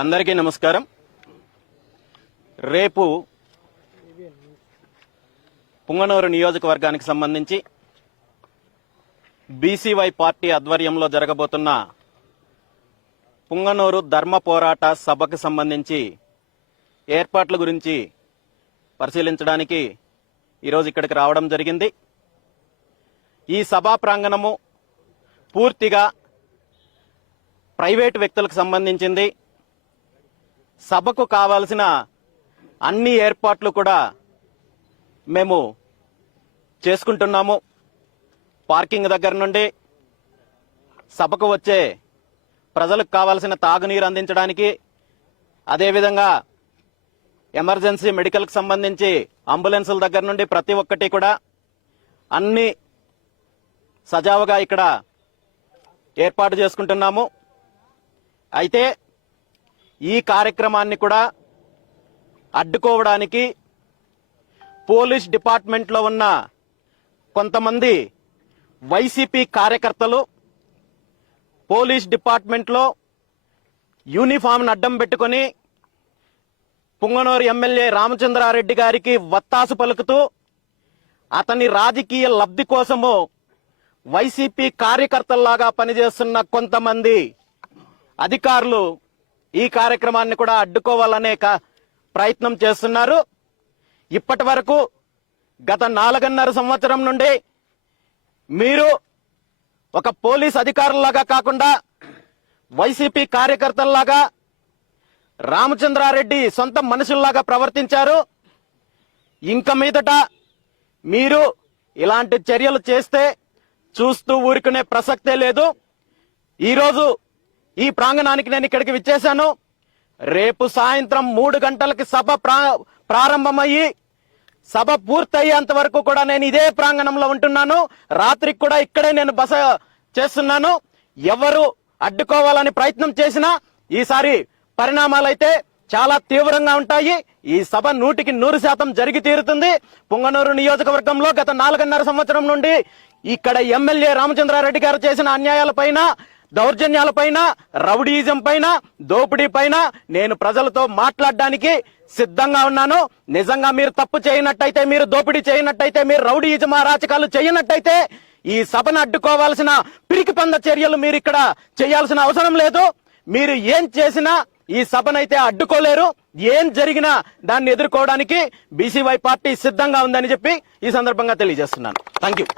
అందరికీ నమస్కారం. రేపు పుంగనూరు నియోజకవర్గానికి సంబంధించి బీసీవై పార్టీ ఆధ్వర్యంలో జరగబోతున్న పుంగనూరు ధర్మ పోరాట సభకు సంబంధించి ఏర్పాట్ల గురించి పరిశీలించడానికి ఈరోజు ఇక్కడికి రావడం జరిగింది. ఈ సభా ప్రాంగణము పూర్తిగా ప్రైవేటు వ్యక్తులకు సంబంధించింది. సభకు కావాల్సిన అన్ని ఏర్పాట్లు కూడా మేము చేసుకుంటున్నాము. పార్కింగ్ దగ్గర నుండి సభకు వచ్చే ప్రజలకు కావాల్సిన తాగునీరు అందించడానికి, అదేవిధంగా ఎమర్జెన్సీ మెడికల్కి సంబంధించి అంబులెన్సుల దగ్గర నుండి ప్రతి ఒక్కటి కూడా అన్ని సజావుగా ఇక్కడ ఏర్పాటు చేసుకుంటున్నాము. అయితే ఈ కార్యక్రమాన్ని కూడా అడ్డుకోవడానికి పోలీస్ డిపార్ట్మెంట్లో ఉన్న కొంతమంది వైసీపీ కార్యకర్తలు పోలీస్ డిపార్ట్మెంట్లో యూనిఫామ్ను అడ్డం పెట్టుకుని పుంగనూరు ఎమ్మెల్యే రామచంద్రారెడ్డి గారికి వత్తాసు పలుకుతూ అతని రాజకీయ లబ్ధి కోసము వైసీపీ కార్యకర్తల్లాగా పనిచేస్తున్న కొంతమంది అధికారులు ఈ కార్యక్రమాన్ని కూడా అడ్డుకోవాలనే ప్రయత్నం చేస్తున్నారు. ఇప్పటి వరకు గత 4.5 సంవత్సరం నుండి మీరు ఒక పోలీస్ అధికారులాగా కాకుండా వైసీపీ కార్యకర్తల్లాగా రామచంద్రారెడ్డి సొంత మనుషుల్లాగా ప్రవర్తించారు. ఇంక మీదట మీరు ఇలాంటి చర్యలు చేస్తే చూస్తూ ఊరుకునే ప్రసక్తే లేదు. ఈరోజు ఈ ప్రాంగణానికి నేను ఇక్కడికి విచ్చేశాను. రేపు సాయంత్రం 3 గంటలకి సభ ప్రారంభమయ్యి సభ పూర్తయ్యేంత వరకు కూడా నేను ఇదే ప్రాంగణంలో ఉంటున్నాను. రాత్రికి కూడా ఇక్కడే నేను బస చేస్తున్నాను. ఎవరు అడ్డుకోవాలని ప్రయత్నం చేసినా ఈసారి పరిణామాలైతే చాలా తీవ్రంగా ఉంటాయి. ఈ సభ 100% జరిగి తీరుతుంది. పుంగనూరు నియోజకవర్గంలో గత 4.5 సంవత్సరం నుండి ఇక్కడ ఎమ్మెల్యే రామచంద్రారెడ్డి గారు చేసిన అన్యాయాలపైన, దౌర్జన్యాలపైన, రౌడీయిజం పైన, దోపిడీ పైన నేను ప్రజలతో మాట్లాడడానికి సిద్ధంగా ఉన్నాను. నిజంగా మీరు తప్పు చేయనట్టయితే, మీరు దోపిడీ చేయనట్టయితే, మీరు రౌడీయిజం అరాచకాలు చేయనట్టయితే ఈ సభను అడ్డుకోవాల్సిన పిరికి పంద చర్యలు మీరు ఇక్కడ చేయాల్సిన అవసరం లేదు. మీరు ఏం చేసినా ఈ సభనైతే అడ్డుకోలేరు. ఏం జరిగినా దాన్ని ఎదుర్కోవడానికి బీసీవై పార్టీ సిద్ధంగా ఉందని చెప్పి ఈ సందర్భంగా తెలియజేస్తున్నాను. Thank you.